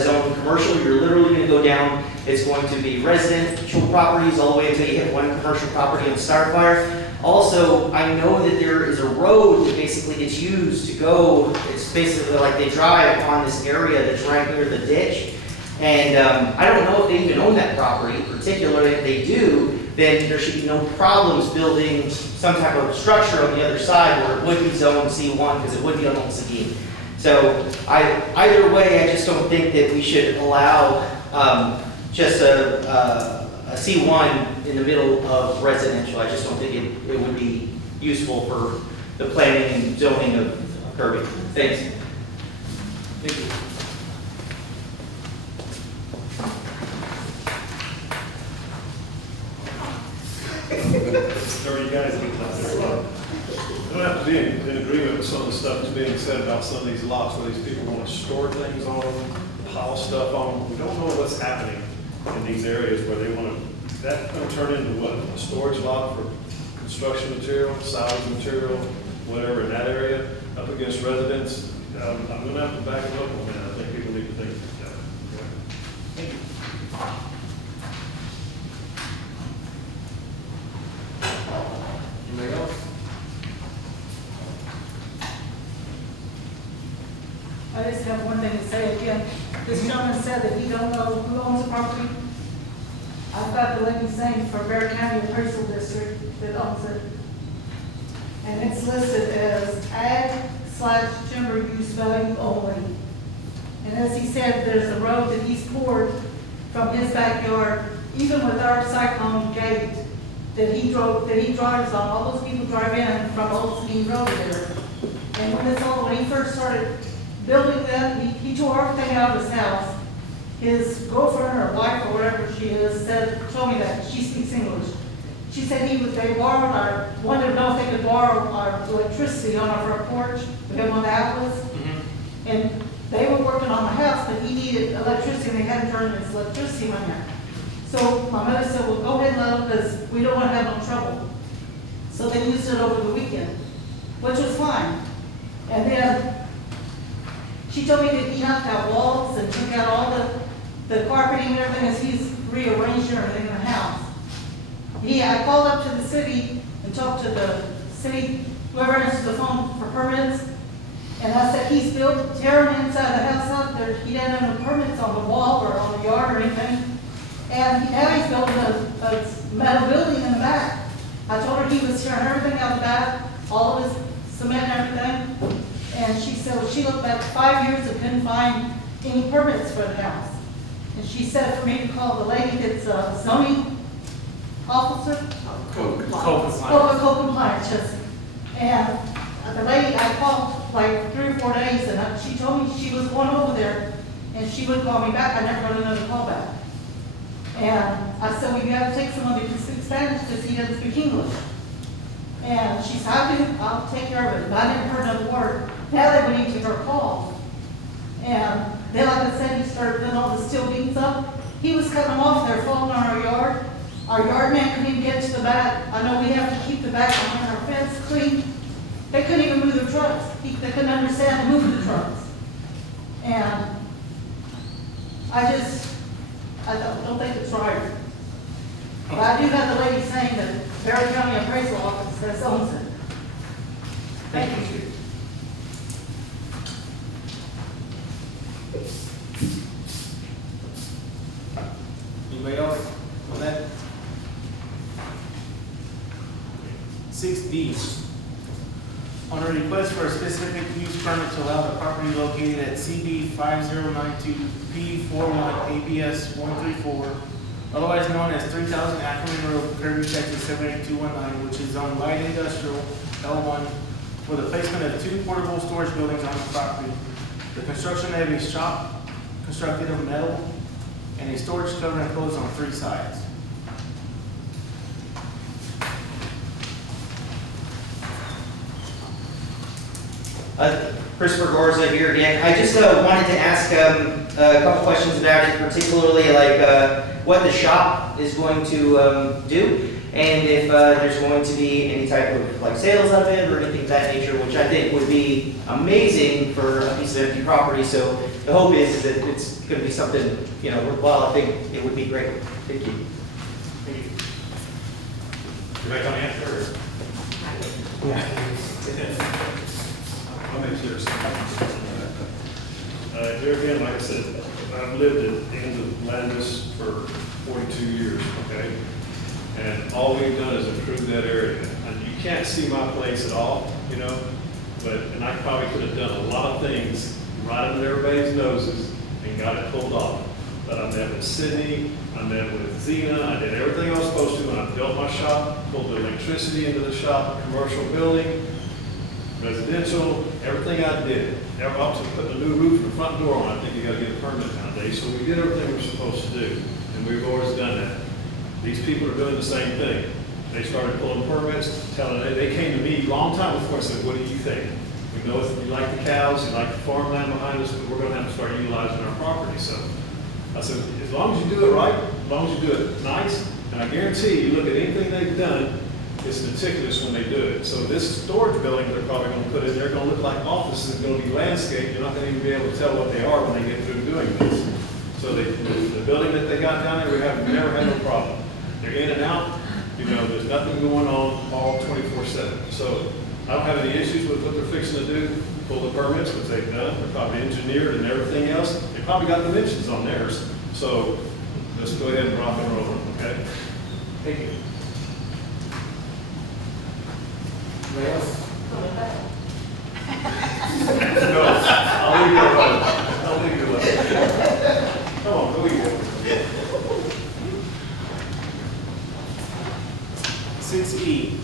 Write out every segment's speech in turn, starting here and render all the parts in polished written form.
zoned commercial. You're literally going to go down. It's going to be residential properties all the way until you hit one commercial property on Starfire. Also, I know that there is a road that basically gets used to go. It's basically like they drive on this area that's right near the ditch. And I don't know if they even own that property, particularly if they do, then there should be no problems building some type of structure on the other side where it would be zoned C1 because it would be on Old Seguin. So either way, I just don't think that we should allow just a C1 in the middle of residential. I just don't think it would be useful for the planning and zoning of Kirby. Thanks. Thank you. Or you guys look like they're wrong. I don't have to be in agreement with some of the stuff that's being said about some of these lots where these people want to store things on them, pile stuff on them. We don't know what's happening in these areas where they want to, that's going to turn into what? A storage lot for construction material, salvage material, whatever in that area, up against residents. I'm going to have to back it up on that. I think people need to think that. Thank you. Anybody else? I just have one thing to say again. This gentleman said that he don't know who owns the property. I've got the lady saying for Bear County Appraisal District that owns it. And it's listed as ag/timber use value only. And as he said, there's a road that he's poured from his backyard, even with our cyclone gate, that he drives on. All those people drive in from Old Seguin Road there. And when he first started building them, he tore everything out of his house. His girlfriend or wife or whatever she is told me that she speaks English. She said they wanted to know if they could borrow our electricity on our front porch. We have one of the outlets. Mm-hmm. And they were working on the house, but he needed electricity and they hadn't turned his electricity on yet. So my mother said, well, go ahead and let them because we don't want to have no trouble. So they used it over the weekend, which was fine. And then she told me that he knocked out walls and took out all the carpeting and everything as he's rearranged everything in the house. I called up to the city and talked to the city, whoever answers the phone for permits. And I said, he's tearing inside the house up there. He doesn't have no permits on the wall or on the yard or anything. And now he's building a metal building in the back. I told her he was tearing everything out the back, all of his cement and everything. And she said, well, she looked back 5 years and couldn't find any permits for the house. And she said for me to call the lady that's a zoning officer. Code compliance. Yes. And the lady, I called like 3 or 4 days and she told me she was going over there and she would call me back. I never got another call back. And I said, well, you have to take someone who can speak Spanish because he doesn't speak English. And she said, I'll take care of it. But I didn't hear another word. Now they went into her call. And then, like I said, he started doing all the steel beams up. He was cutting them off. They're falling on our yard. Our yard man couldn't even get to the back. I know we have to keep the back on our fence clean. They couldn't even move their trucks. They couldn't understand the move of the trucks. And I don't think it's right. But I do have the lady saying that Barry County Appraisal Office that owns it. Thank you. Anybody else on that? 6D. On a request for a specific use permit to allow the property located at CB 5092 P41 APS 134, otherwise known as 3000 Ackerman Road, Kirby, Texas 78219, which is zoned light industrial L1 for the placement of 2 portable storage buildings on the property. The construction of a shop constructed of metal and a storage cover enclosed on 3 sides. Christopher Garza here again. I just wanted to ask a couple questions about it, particularly like what the shop is going to do. and if there's going to be any type of like sales of it or anything of that nature, which I think would be amazing for a piece of empty property. So the hope is that it's going to be something, you know, worthwhile. I think it would be great. Thank you. Thank you. You like on answer or? I'll make sure. Here again, like I said, I've lived at the end of Landis for 42 years, okay? And all we've done is improve that area. And you can't see my place at all, you know? And I probably could have done a lot of things right under everybody's noses and got it pulled off. But I met with Sydney, I met with Zena, I did everything I was supposed to when I built my shop, pulled the electricity into the shop, commercial building, residential, everything I did. Up to putting a new roof in the front door on, I think you gotta get a permit nowadays. So we did everything we're supposed to do, and we've always done that. These people are doing the same thing. They started pulling permits, they came to me a long time before and said, what do you think? We know you like the cows, you like the farmland behind us, but we're gonna have to start utilizing our property. So I said, as long as you do it right, as long as you do it nice, and I guarantee you look at anything they've done, it's meticulous when they do it. So this storage building they're probably going to put in, they're going to look like offices, it's going to be landscaped. You're not going to even be able to tell what they are when they get through doing this. So the building that they got down there, we have never had no problem. They're in and out. You know, there's nothing going on all 24/7. So I don't have any issues with what they're fixing to do. Pull the permits, which they've done. They're probably engineered and everything else. They probably got dimensions on theirs. So let's go ahead and rock and roll, okay? Thank you. Anybody else? No, I'll leave you alone. I'll leave you alone. Come on, go eat it. 6E,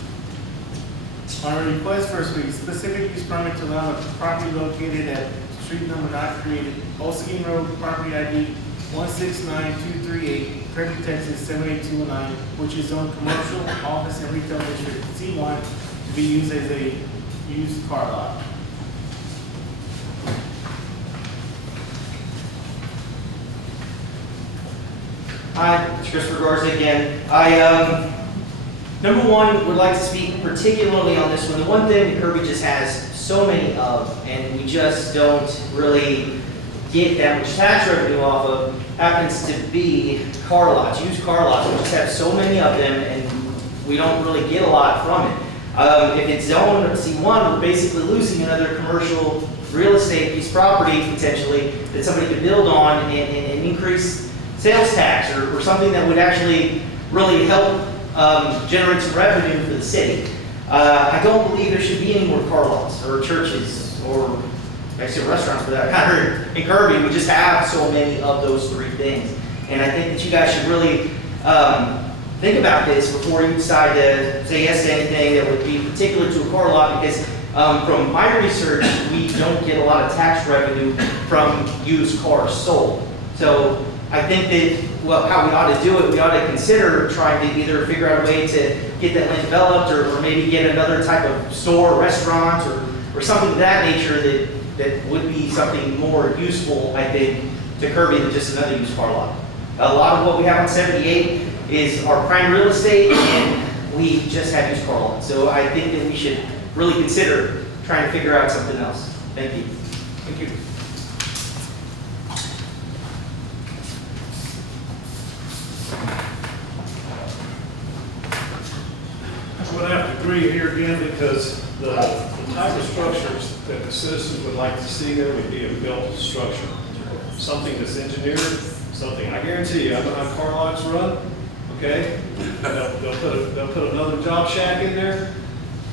on a request for a specific use permit to allow a property located at street number not created, Olskin Road, property ID 169238, Kirby, Texas 78209, which is zoned commercial, office, and retail district C1 to be used as a used car lot. Hi, it's Christopher Garza again. I, number one, would like to speak particularly on this one. The one thing that Kirby just has so many of, and we just don't really get that much tax revenue off of, happens to be car lots, used car lots. We just have so many of them, and we don't really get a lot from it. If it's zoned C1, we're basically losing another commercial real estate piece of property potentially that somebody could build on and increase sales tax or something that would actually really help generate some revenue for the city. I don't believe there should be any more car lots or churches or actually restaurants for that matter in Kirby. We just have so many of those three things. And I think that you guys should really think about this before you decide to say yes to anything that would be particular to a car lot, because from my research, we don't get a lot of tax revenue from used cars sold. So I think that, well, how we ought to do it, we ought to consider trying to either figure out a way to get that land developed or maybe get another type of store or restaurant or something of that nature that would be something more useful, I think, to Kirby than just another used car lot. A lot of what we have on 78 is our prime real estate, and we just have used car lots. So I think that we should really consider trying to figure out something else. Thank you. Thank you. I'm going to have to agree here again because the type of structures that the citizens would like to see there would be a built structure. Something that's engineered, something, I guarantee you, I know how car lots run, okay? They'll put another job shack in there,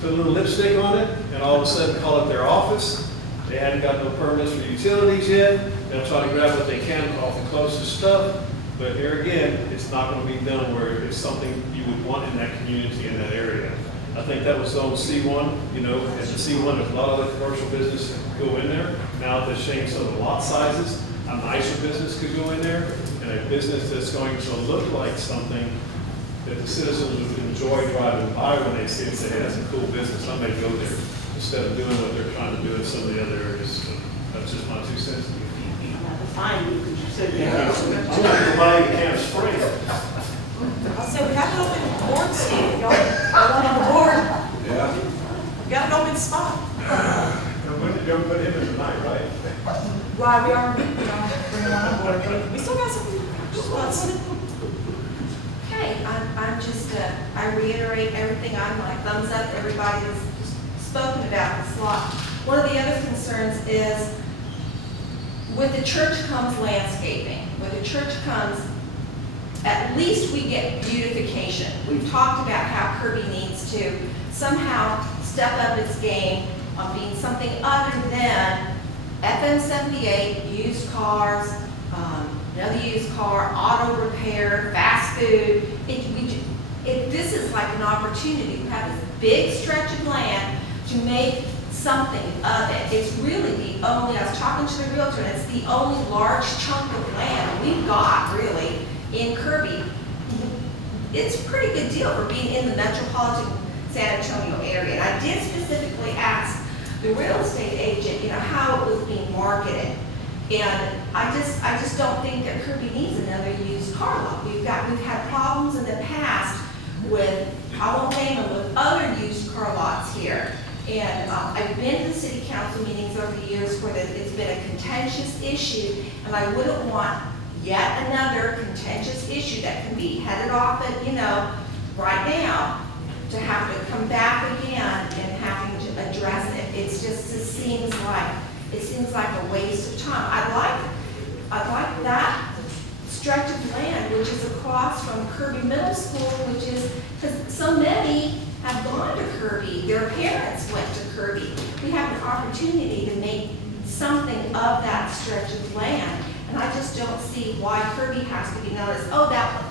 put a little lipstick on it, and all of a sudden call it their office. They hadn't got no permits for utilities yet. They'll try to grab what they can off the closest stuff. But here again, it's not going to be done where it's something you would want in that community, in that area. I think that was on C1, you know, and the C1, there's a lot of other commercial business that could go in there. Now they're changing some of the lot sizes. A nicer business could go in there, and a business that's going to look like something that the citizens would enjoy driving by when they see it and say, hey, that's a cool business, I may go there, instead of doing what they're trying to do in some of the other areas. So that's just my 2 cents. Fine, you could just sit there. I'm not going to buy a can of spring. So how have an open board seat, y'all want on the board, Yeah. you got an open spot. And when did you put him in tonight, right? Why, we are bringing on board, we still got some spots. Okay, I'm just, I reiterate everything, I'm like thumbs up, everybody has spoken about this lot. One of the other concerns is, with the church comes landscaping, with the church comes, at least we get beautification. We've talked about how Kirby needs to somehow step up its game on being something other than FM 78, used cars, another used car, auto repair, fast food. This is like an opportunity. We have this big stretch of land to make something of it. It's really the only, I was talking to the realtor, and it's the only large chunk of land we've got really in Kirby. It's a pretty good deal for being in the metropolitan San Antonio area. And I did specifically ask the real estate agent, how it was being marketed. And I just don't think that Kirby needs another used car lot. We've had problems in the past with, I won't name them, with other used car lots here. And I've been to the city council meetings over the years where it's been a contentious issue, and I wouldn't want yet another contentious issue that can be headed off at, right now, to have to come back again and having to address it. It seems like a waste of time. I'd like that stretch of land, which is across from Kirby Middle School, which is, because so many have gone to Kirby, their parents went to Kirby. We have an opportunity to make something of that stretch of land. And I just don't see why Kirby has to be known as, oh,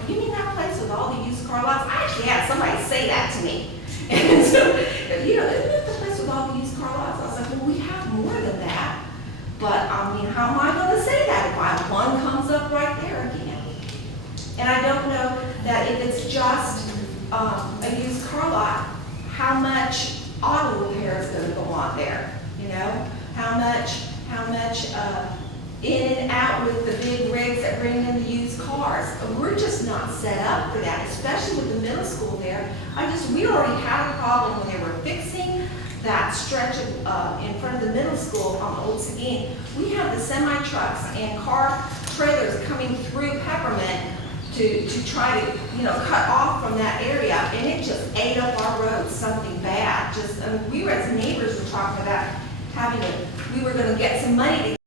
you mean that place with all the used car lots? I actually had somebody say that to me. And so, isn't it the place with all the used car lots? I was like, well, we have more than that. But, how am I going to say that if one comes up right there again? And I don't know that if it's just a used car lot, how much auto repair is going to go on there? How much in and out with the big rigs that bring in the used cars. We're just not set up for that, especially with the middle school there. We already had a problem when they were fixing that stretch of, in front of the middle school on Old Seguin. We have the semi-trucks and car trailers coming through Peppermint to try to, cut off from that area, and it just ate up our roads, something bad. We were, as neighbors, were talking about we were going to get some money to